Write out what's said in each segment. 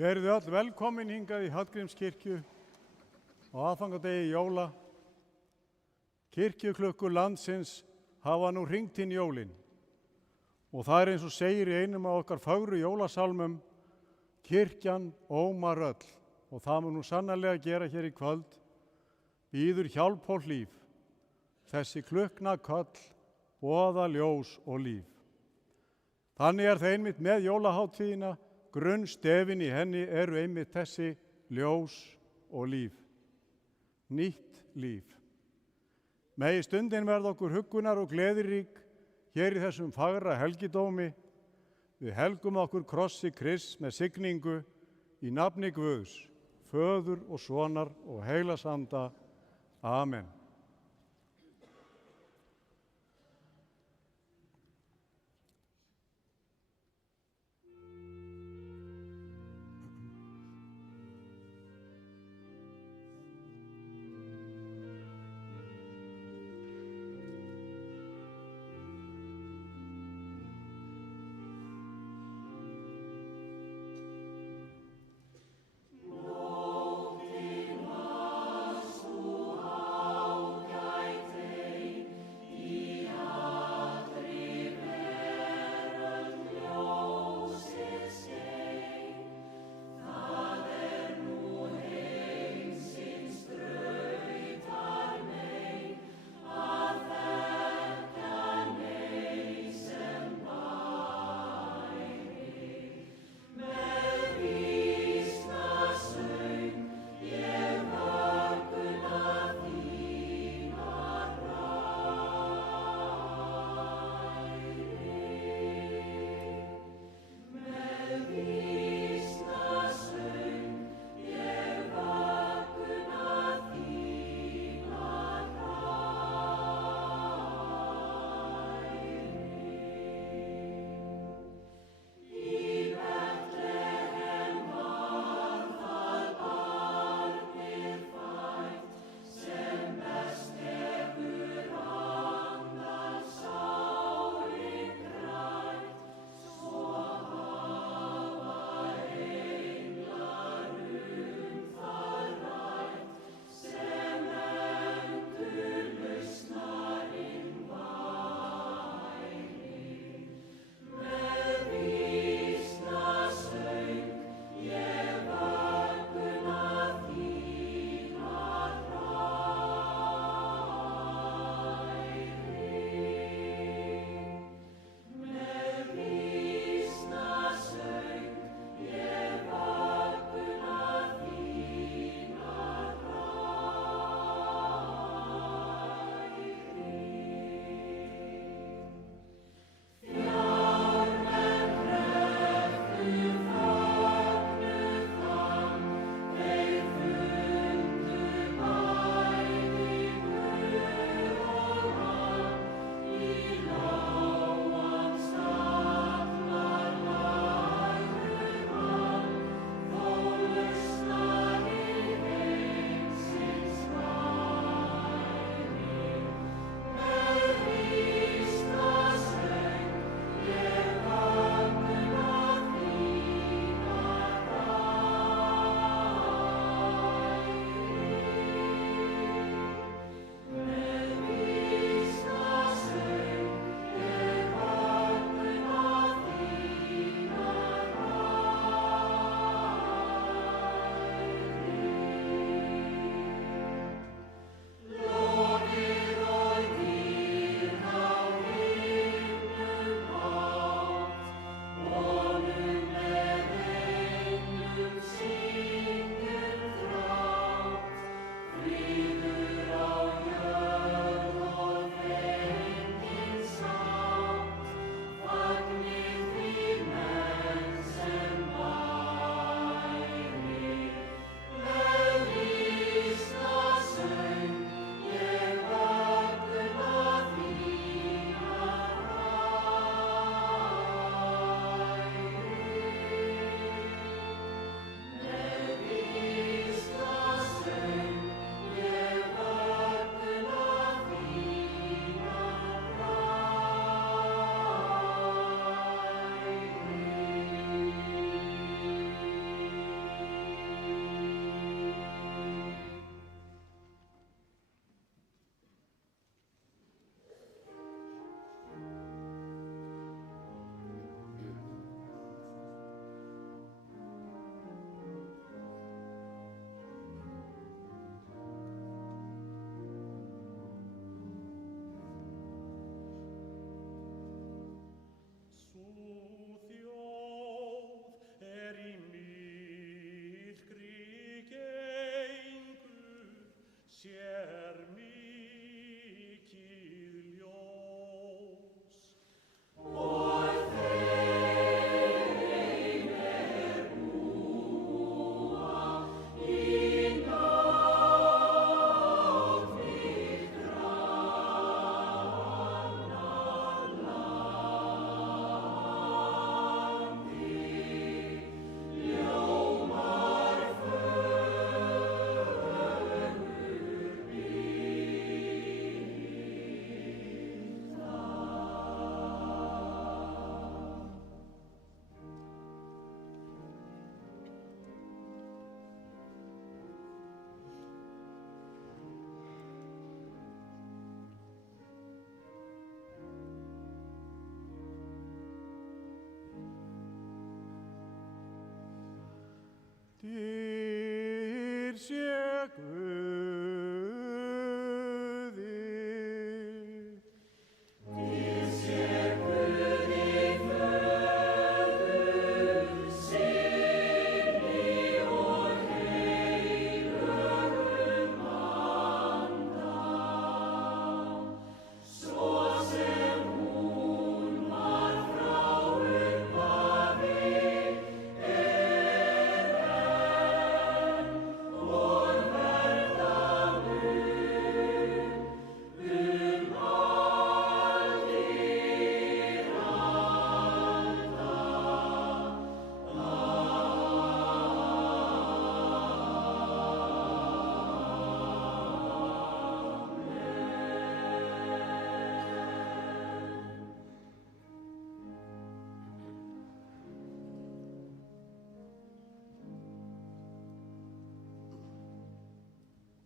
Verið öll velkomin hingað í Hallgrímskirkju á aðfangadegi jóla. Kirkjuklukkur landsins hafa nú hringt inn jólin og það er eins og segir í einum af okkar fögru jólasálmum: kirkjan ómar öll, og það mun nú sannarlega gera hér í kvöld. Býður hjálp og hlíf, þessi klukkna köll, boða ljós og líf. Þannig er það einmitt með jólaháttíðina. Grunnstefin í henni eru einmitt þessi: ljós og líf. Nýtt líf. Megi stundin verða okkur huggunar og gleðirík hér í þessum fagra helgidómi. Við helgum okkur krossi Krists með signingu í nafni Guðs, Föður og Sonar og Heilags Anda. Amen.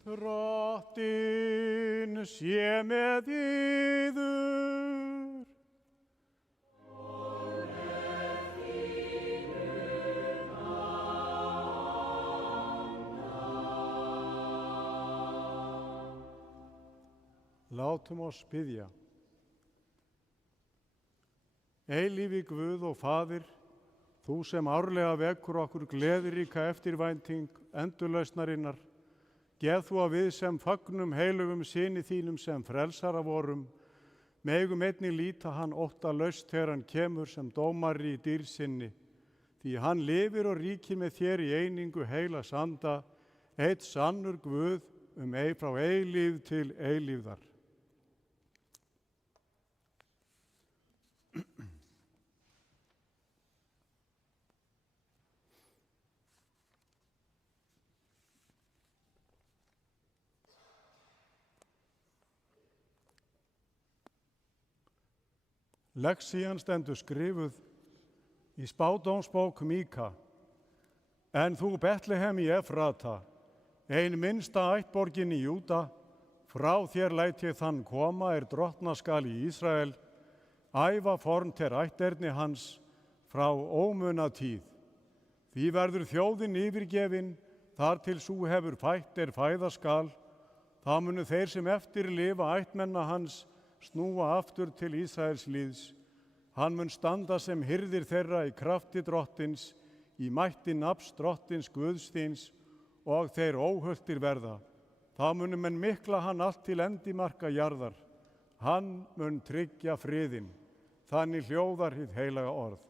Drottinn sé með yður. Látum oss biðja. Eilífi Guð og Faðir, þú sem árlega vekur okkur gleðiríka eftirvænting endurlausnarinnar, geð þú að við sem fagnum heilugum syni þínum sem frelsara vorum, megum einnig líta hann óttalaust þegar hann kemur sem dómari í dýrð sinni, því hann lifir og ríkir með þér í einingu heilags anda, einn sannur Guð frá eilífð til eilífðar. Lexían stendur skrifuð í spádómsbók Míka. En þú Betlehem í Efrata, ein minnsta ættborgin í Júda, frá þér læt ég þann koma drottna skal í Ísrael, æfa fornt ætterni hans frá ómuna tíð. Því verður þjóðin yfirgefin, þar til sú hefur fætt fæða skal, þá munu þeir sem eftir lifa ættmenna hans snúa aftur til Ísraels líðs. Hann mun standa sem hirðir þeirra í krafti drottins, í mætti nafns drottins Guðs þíns, og þeir óhultir verða. Þá munu menn mikla hann allt til endimarka jarðar. Hann mun tryggja friðinn. Þannig hljóðar hið heilaga orð.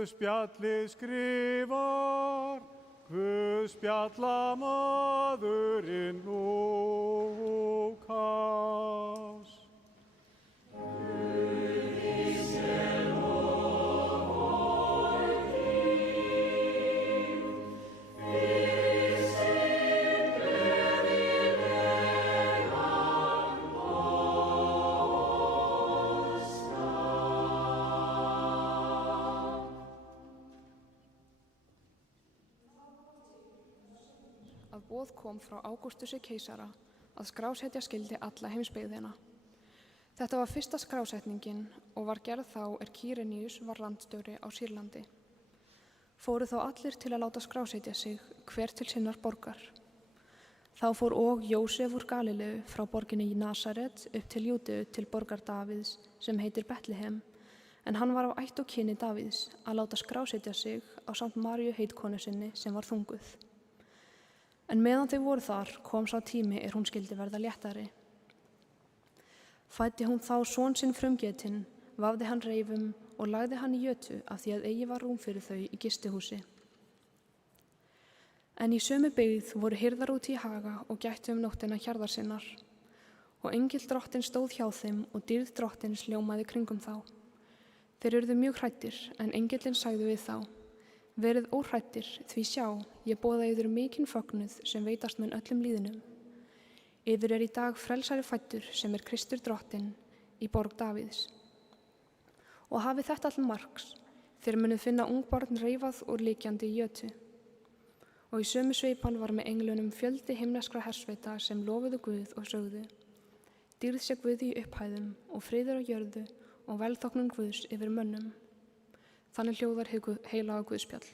Guðspjallið skrifar, Guðspjallamaðurinn Lúkas. Að boð kom frá Ágústusi keisara að skrásetja skyldi alla heimsbyggðina. Þetta var fyrsta skrásetningin og var gerð þá Kýreníus var landstjóri á Sýrlandi. Fóru þá allir til að láta skrásetja sig, hver til sinnar borgar. Þá fór og Jósef úr Galileu frá borginni í Nasaret upp til Júdeu til borgar Davíðs sem heitir Betlehem, en hann var á ætt og kyni Davíðs að láta skrásetja sig á samt Maríu heitkonu sinni sem var þunguð. En meðan þau voru þar kom sá tími hún skyldi verða léttari. Fæddi hún þá son sinn frumgetinn, vafði hann reifum og lagði hann í jötu af því að eigi var rúm fyrir þau í gistihúsi. En í sömu byggð voru hirðar úti í haga og gættu nóttina hjarðar sinnar. Og engill drottinn stóð hjá þeim og dýrð drottins ljómaði kringum þá. Þeir urðu mjög hræddir, en engillinn sagði við þá: Verið óhræddir, því sjá, ég boða yður mikinn fögnuð sem veitast mun öllum líðinum. Yður í dag frelsari fæddur sem Kristur drottinn í borg Davíðs. Og hafið þetta all marks, þér munuð finna ungbarn reifað og liggjandi í jötu. Og í sömu sveipan var með englunum fjöldi himneskra hersveita sem lofuðu Guð og sögðu: Dýrð sé Guði í upphæðum og friður á jörðu og velþóknun Guðs yfir mönnum. Þannig hljóðar heilaga Guðspjall.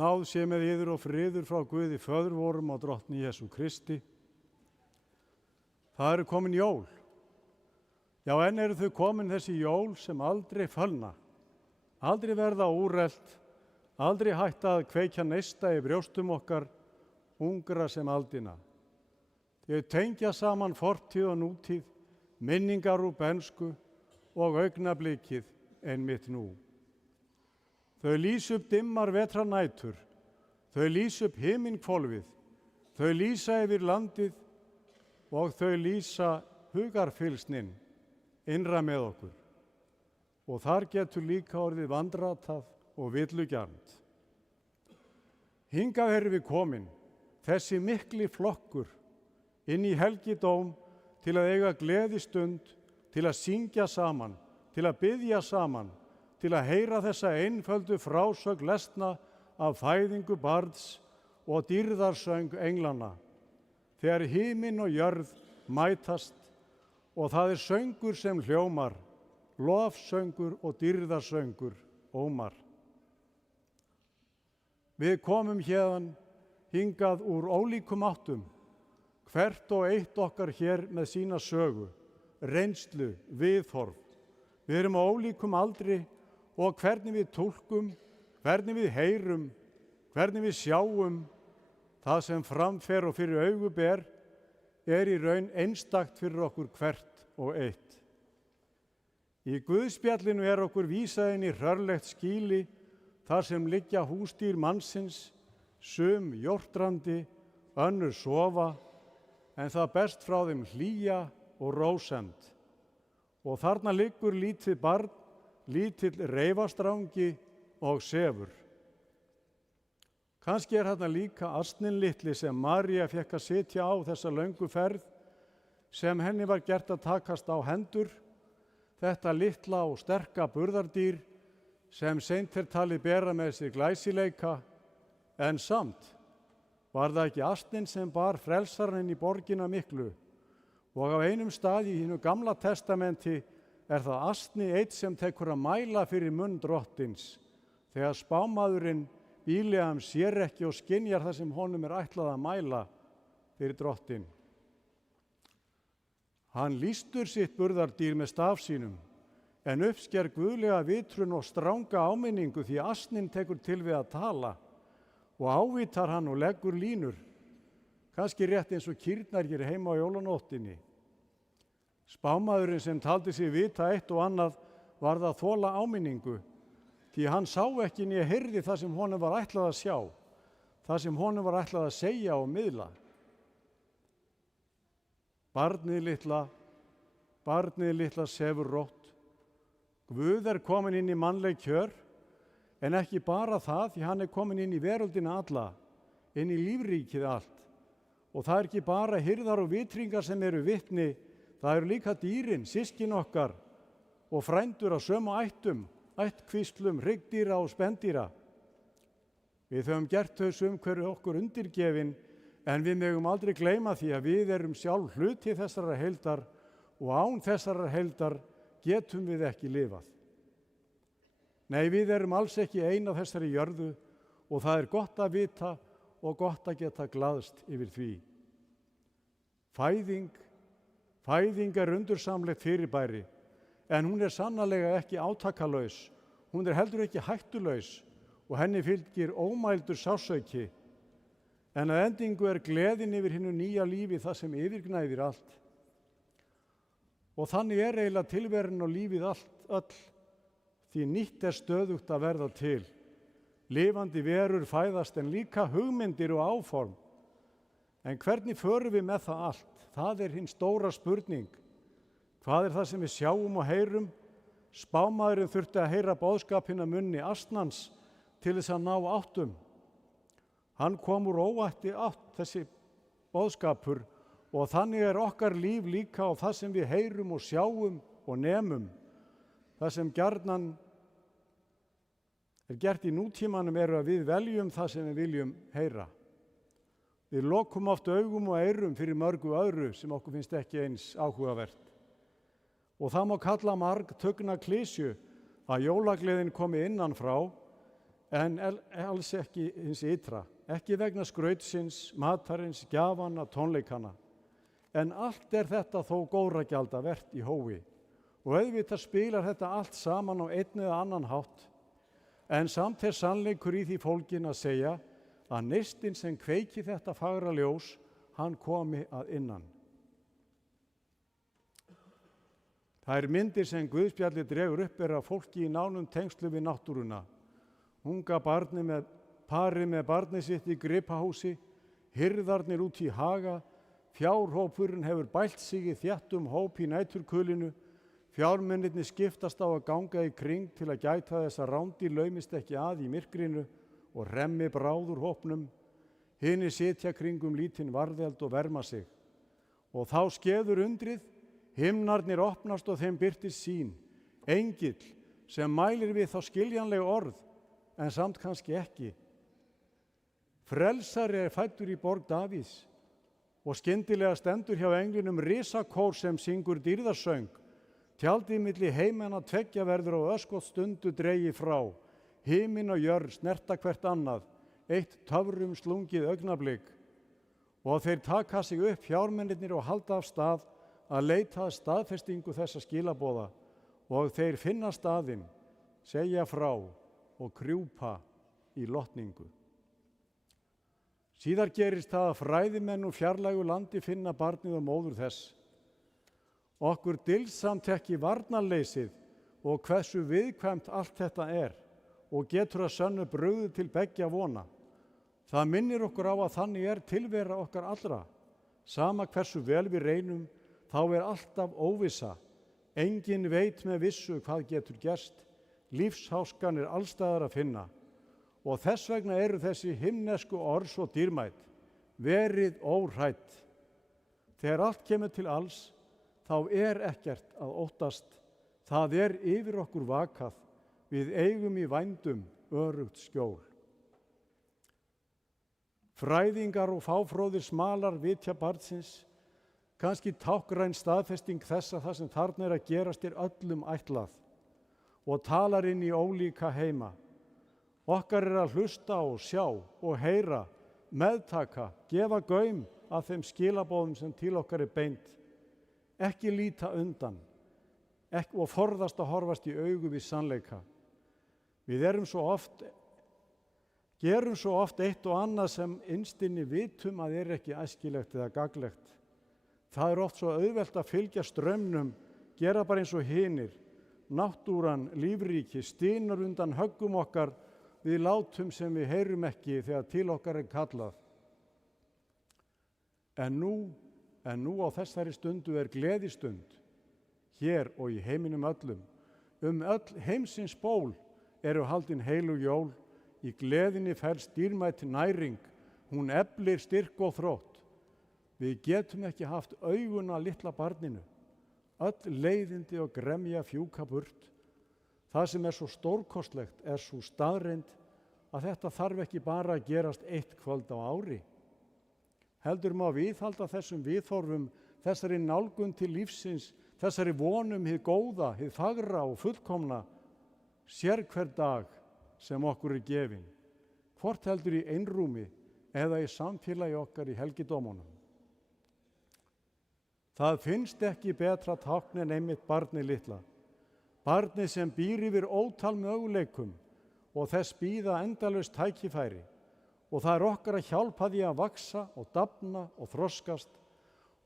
Náð sé með yður og friður frá Guði föður vorum og drottni Jesú Kristi. Það eru komin jól. Já, enn eru þau komin þessi jól sem aldrei fölna, aldrei verða úrelt, aldrei hætta að kveikja neista í brjóstum okkar, ungra sem aldina. Þau tengja saman fortíð og nútíð, minningar úr bernsku og augnablikið einmitt nú. Þau lýsa upp dimmar vetranætur, þau lýsa upp himinhvolfið, þau lýsa yfir landið og þau lýsa hugarfylsnin innra með okkur. Og þar getur líka orðið vandratað og villugjarnt. Hingað erum við komin, þessi mikli flokkur, inn í helgidóm til að eiga gleðistund, til að syngja saman, til að biðja saman, til að heyra þessa einföldu frásögn lesna af fæðingu barns og dýrðarsöng englanna, þegar himinn og jörð mætast og það er söngur sem hljómar, lofsöngur og dýrðarsöngur ómar. Við komum hérðan hingað úr ólíkum áttum, hvert og eitt okkar hér með sína sögu, reynslu, viðhorf. Við erum á ólíkum aldri og hvernig við túlkum, hvernig við heyrum, hvernig við sjáum, það sem framfer og fyrir augu ber, er í raun einstakt fyrir okkur hvert og eitt. Í Guðspjallinu er okkur vísað inn í hrörlegt skýli, þar sem liggja húsdýr mannsins, sum jórtrandi, önnur sofa, en það berst frá þeim hlýja og rósemd. Og þarna liggur lítið barn, lítill reifastrangi og sefur. Kannski er þarna líka asninn litli sem María fékk að sitja á þessa löngu ferð, sem henni var gert að takast á hendur, þetta litla og sterka burðardýr sem seint er talið bera með sig glæsileika, en samt var það ekki asninn sem bar frelsarinn í borgina miklu, og á einum stað í hinu gamla testamenti er það asni einn sem tekur að mæla fyrir munn drottins, þegar spámaðurinn Bíleam sér ekki og skynjar það sem honum er ætlað að mæla fyrir drottin. Hann lýstur sitt burðardýr með staf sínum, en uppsker guðlega vitrun og stranga áminningu því asninn tekur til við að tala og ávítar hann og leggur línur, kannski rétt eins og kýrnar hér heima á jólanóttinni. Spámaðurinn sem taldi sig vita eitt og annað varð að þola áminningu, því hann sá ekki né heyrði það sem honum var ætlað að sjá, það sem honum var ætlað að segja og miðla. Barnið litla sefur rótt. Guð er komin inn í mannleg kjör, en ekki bara það, því hann er komin inn í veröldina alla, inn í lífríkið allt. Og það er ekki bara hirðar og vitringar sem eru vitni, það eru líka dýrin, systkin okkar og frændur af sömu ættum, ættkvíslum, hryggdýra og spendýra. Við höfum gert þau sumhverju okkur undirgefin, en við megum aldrei gleyma því að við erum sjálf hluti þessarar heildar og án þessarar heildar getum við ekki lifað. Nei, við erum alls ekki ein á þessari jörðu og það er gott að vita og gott að geta glaðst yfir því. Fæðing er undursamlegt fyrirbæri, en hún er sannarlega ekki átakalaus, hún er heldur ekki hættulaus og henni fylgir ómældur sársaukki, en að endingu er gleðin yfir hinu nýja lífi það sem yfirgnæfir allt. Og þannig er eiginlega tilveran og lífið öll, því nýtt er stöðugt að verða til. Lifandi verur fæðast en líka hugmyndir og áform. En hvernig förum við með það allt? Það er hin stóra spurning. Hvað er það sem við sjáum og heyrum? Spámaðurinn þurfti að heyra boðskapinn af munni asnans til þess að ná áttum. Hann kom úr óvætti átt, þessi boðskapur, og þannig er okkar líf líka á það sem við heyrum og sjáum og nemum. Það sem gjarnan er gert í nútímanum er að við veljum það sem við viljum heyra. Við lokum oft augum og eyrum fyrir mörgu öðru sem okkur finnst ekki eins áhugavert. Og það má kalla margtugna klisju að jólagleðin komi innan frá, en alls ekki hins ytra, ekki vegna skrautsins, matarins, gjafana, tónleikana. En allt er þetta þó góðra gjalda vert í hófi og auðvitað spilar þetta allt saman á einn eða annan hátt, en samt er sannleikur í því fólginn að segja að neistinn sem kveiki þetta fagra ljós, hann komi að innan. Þær myndir sem Guðspjallið dregur upp af fólki í nánum tengslum við náttúruna. Unga parið með barnið sitt í gripahúsi, hirðarnir út í haga, fjárhópurinn hefur bælt sig í þéttum hóp í næturkulinu, fjármennirnir skiptast á að ganga í kring til að gæta þess að rándýr laumist ekki að í myrkrinu og remmi bráður hópnum. Hinir sitja kringum lítinn varðeld og verma sig. Og þá skeður undrið, himnarnir opnast og þeim birtist sýn, engill sem mælir við þá skiljanleg orð, en samt kannski ekki. Frelsari er fæddur í borg Davíðs og skyndilega stendur hjá englinum risakór sem syngur dýrðarsöng. Tjaldið milli heimanna tveggja verður á örskotsstundu dregið frá. Himinn og jörð snerta hvert annað, eitt töfrum slungið augnablik. Og þeir taka sig upp fjármennirnir og halda af stað að leita að staðfestingu þessa skilaboða og þeir finna staðinn, segja frá og krjúpa í lotningu. Síðar gerist það að fræðimenn úr fjarlægu landi finna barnið og móður þess. Okkur dylsamt ekki varnarleysið og hversu viðkvæmt allt þetta er og getur að sönnu brugðið til beggja vona. Það minnir okkur á að þannig er tilvera okkar allra. Sama hversu vel við reynum, þá er alltaf óvissa. Enginn veit með vissu hvað getur gerst. Lífsháskan er allstaðar að finna. Og þess vegna eru þessi himnesku orð svo dýrmæt. Verið óhrædd. Þegar allt kemur til alls, þá er ekkert að óttast. Það er yfir okkur vakað. Við eigum í vændum örugt skjól. Fræðingar og fáfróðir smalar vitja barnsins, kannski táknræn staðfesting þess að það sem þarna er að gerast er öllum ætlað og talar inn í ólíka heima. Okkar er að hlusta og sjá og heyra, meðtaka, gefa gaum að þeim skilabóðum sem til okkar er beint. Ekki líta undan og forðast að horfast í augu við sannleika. Við gerum svo oft eitt og annað sem innst inni vitum að er ekki æskilegt eða gagnlegt. Það er oft svo auðvelt að fylgja straumnum, gera bara eins og hinir. Náttúran, lífríki, stynur undan höggum okkar við látum sem við heyrum ekki þegar til okkar er kallað. En nú á þessari stundu er gleðistund, hér og í heiminum öllum. Öll heimsins ból eru haldin heilug jól, í gleðinni felst dýrmæt næring, hún eflir styrk og þrótt. Við getum ekki haft augun að litla barninu, öll leiðindi og gremja fjúka burt. Það sem er svo stórkostlegt er svo staðreynd að þetta þarf ekki bara að gerast eitt kvöld á ári. Heldur má viðhalda þessum viðhorfum, þessari nálgun til lífsins, þessari vonum hið góða, hið fagra og fullkomna, sérhver dag sem okkur er gefin, hvort heldur í einrúmi eða í samfélagi okkar í helgidómunum. Það finnst ekki betra tákn en einmitt barnið litla. Barnið sem býr yfir ótal möguleikum og þess bíða endalaust tækifæri. Og það er okkar að hjálpa því að vaksa og dafna og þroskast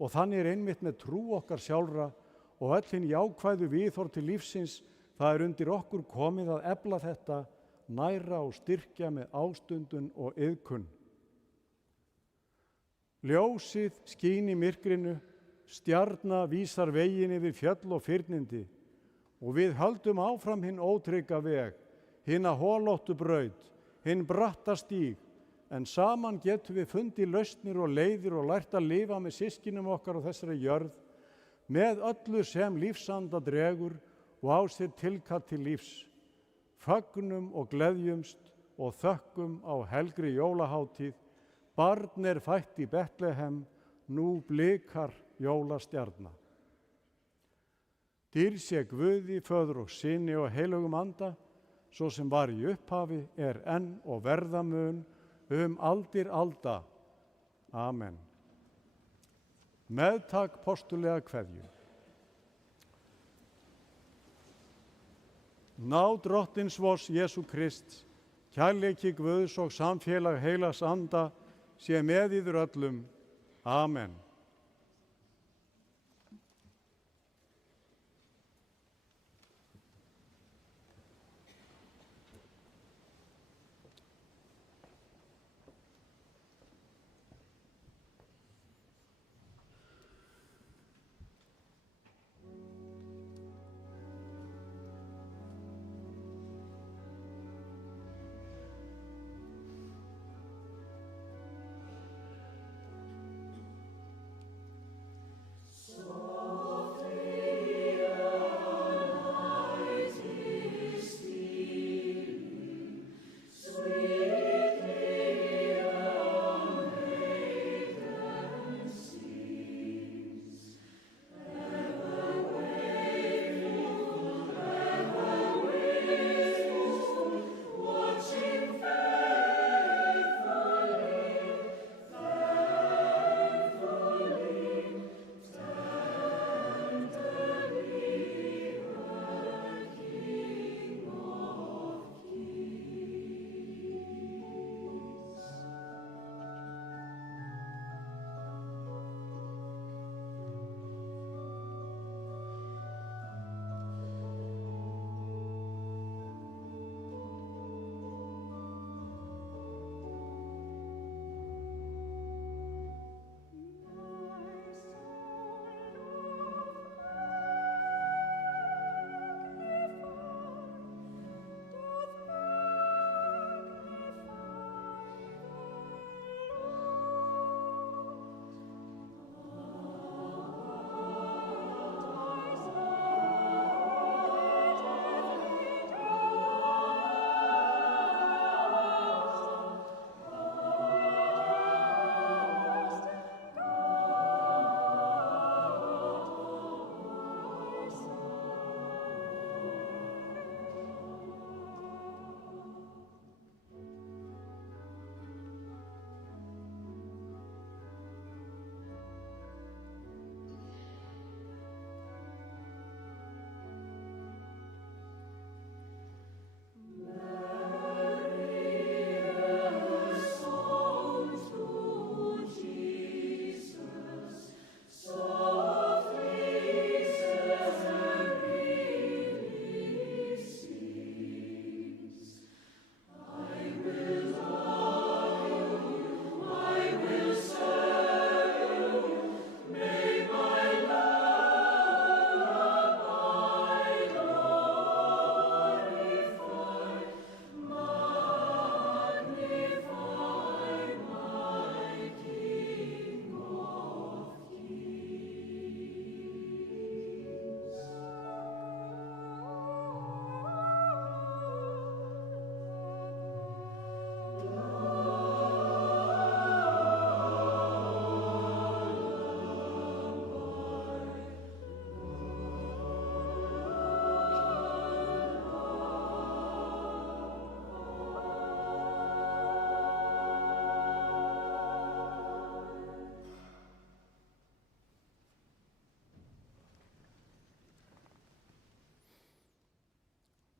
og þannig er einmitt með trú okkar sjálfra og öll hinn jákvæðu viðhorf til lífsins, það er undir okkur komið að efla þetta, næra og styrkja með ástundun og iðkun. Ljósið skín í myrkrinu, stjarna vísar veginn yfir fjöll og fyrnindi og við höldum áfram hinn ótrygga veg, hinna holóttu braut, hinn bratta stíg, en saman getum við fundið lausnir og leiðir og lært að lifa með systkinum okkar á þessari jörð, með öllu sem lífsanda dregur og á sér tilkall til lífs. Fögnum og gleðjumst og þökkum á helgri jólaháttíð, barn er fætt í Betlehem, nú blikar jólastjarna. Dýr sé Guði, Föður og Syni og heilögum anda, svo sem var í upphafi, enn og verða mun, aldir alda. Amen. Meðtak postulega kveðju. Náð Drottins vors Jesú Krists, kærleiki Guðs og samfélag heilags anda sé með yður öllum. Amen.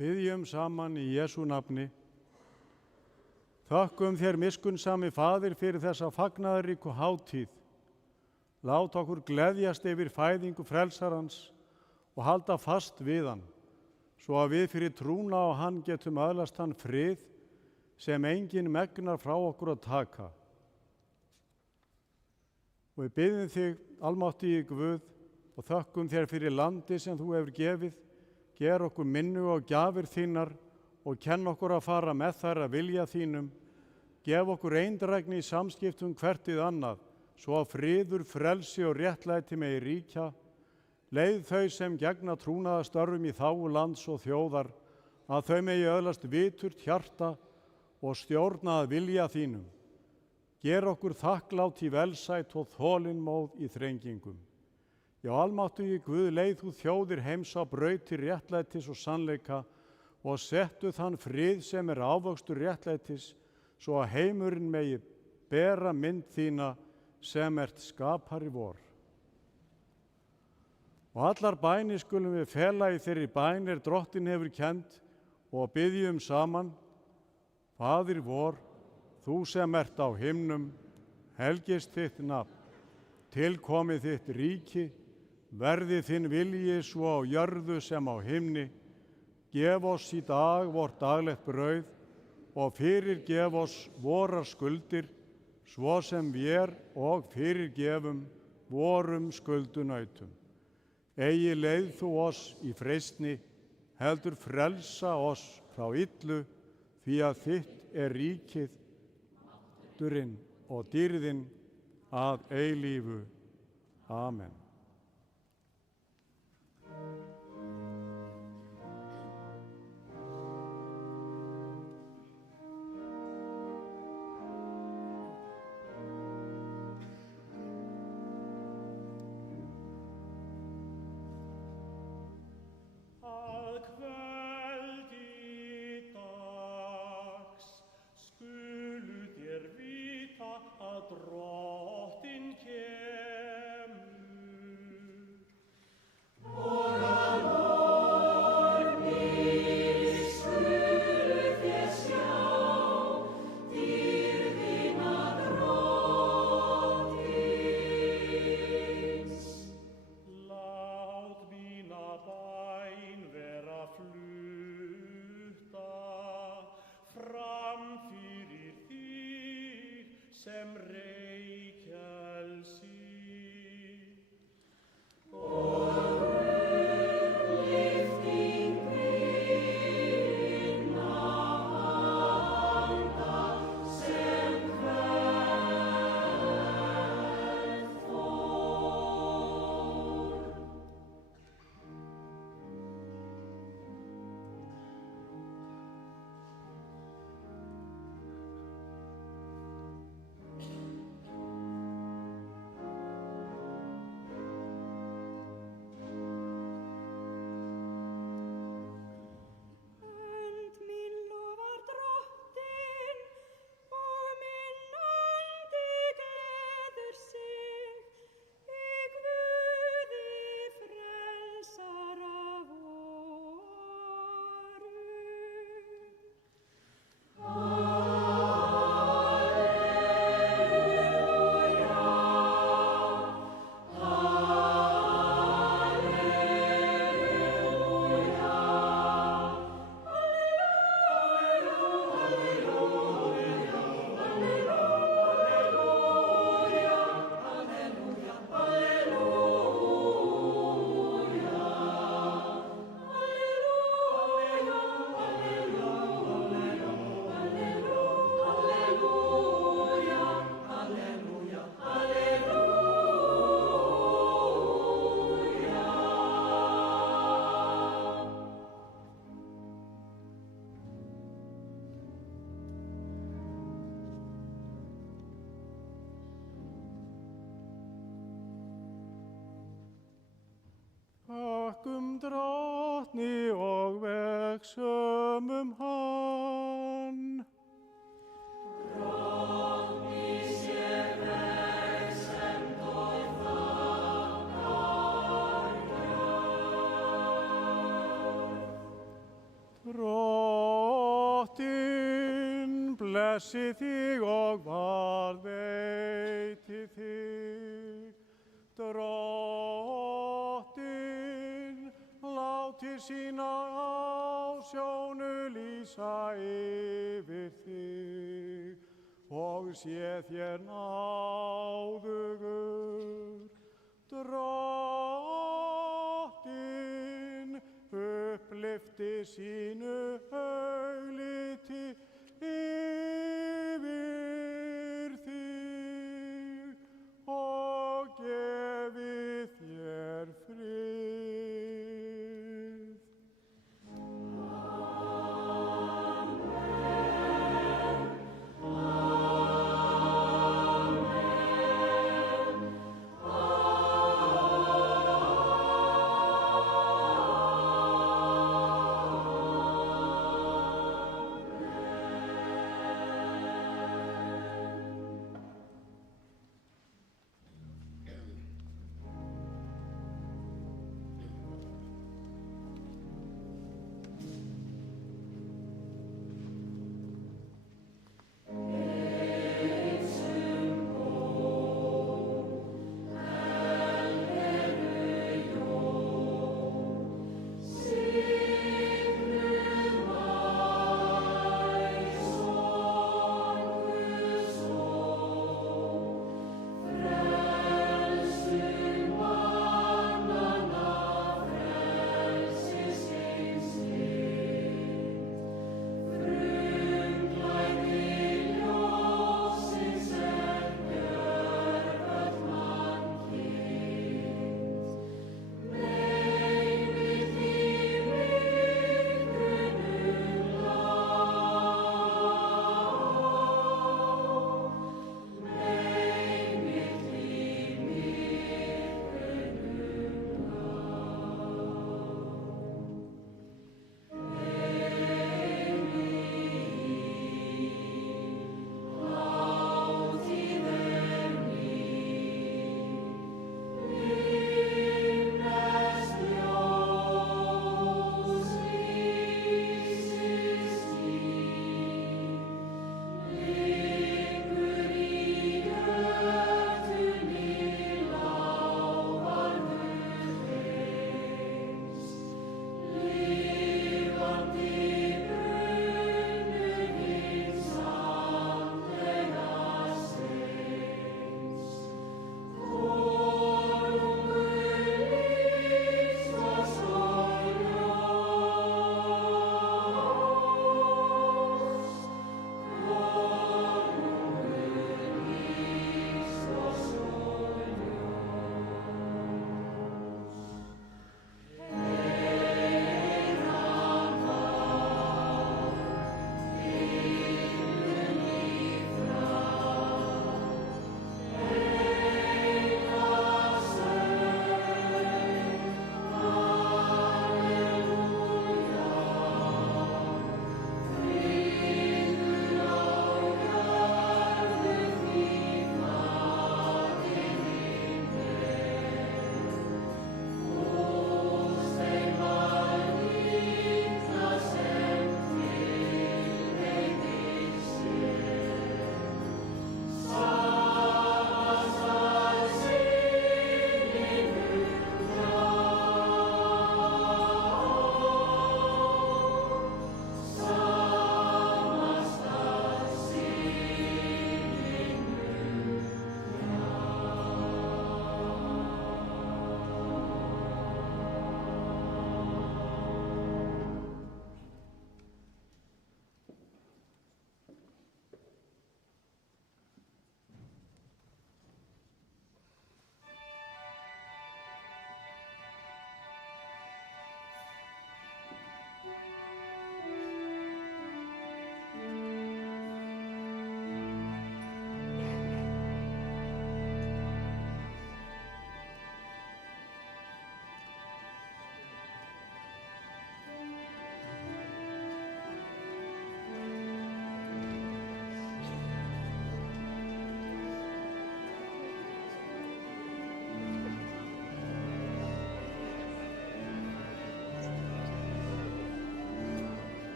Biðjum saman í Jesú nafni. Þökkum þér miskunnsami Faðir fyrir þessa fagnaðarríku hátíð. Lát okkur gleðjast yfir fæðingu frelsarans og halda fast við hann, svo að við fyrir trúna á hann getum öðlast hann frið sem enginn megnar frá okkur að taka. Og við biðjum þig, almáttigi Guð, og þökkum þér fyrir landi sem þú hefur gefið. Ger okkur minnu og gjafir þínar og kenn okkur að fara með þær að vilja þínum. Gef okkur eindrægni í samskiptum hvert við annað, svo að friður, frelsi og réttlæti megi ríkja. Leið þau sem gegna trúnaðarstörfum í þágu lands og þjóðar, að þau megi öðlast viturt hjarta og stjórna að vilja þínum. Ger okkur þakklátt í velsætt og þolinmóð í þrengingum. Já, almáttugi Guð, leið þú þjóðir heims á braut til réttlætis og sannleika og settu þann frið sem ávöxtur réttlætis, svo að heimurinn megi bera mynd þína sem skapari vor. Og allar bænir skulum við fela í þeirri bæn Drottin hefur kennt og biðjum saman: Faðir vor, þú sem á himnum, helgist þitt nafn, tilkomi þitt ríki, verði þinn vilji svo á jörðu sem á himni. Gef oss í dag vort daglegt brauð og fyrirgef oss vorar skuldir, svo sem vér og fyrirgefum vorum skuldunautum. Eigi leið þú oss í freistni, heldur frelsa oss frá illu, því að þitt ríkið, mátturinn og dýrðin að eilífu. Amen. Drottin kemur. Sem reykjelsi. Þökkum Drottni og vegsömum hann. Drottni sé vegsemd og þakkargjörð. Drottin blessi þig og varðveiti þig. Drottin láti sína ásjónu lýsa yfir þig og sé þér náðugur. Drottin upplyfti sínu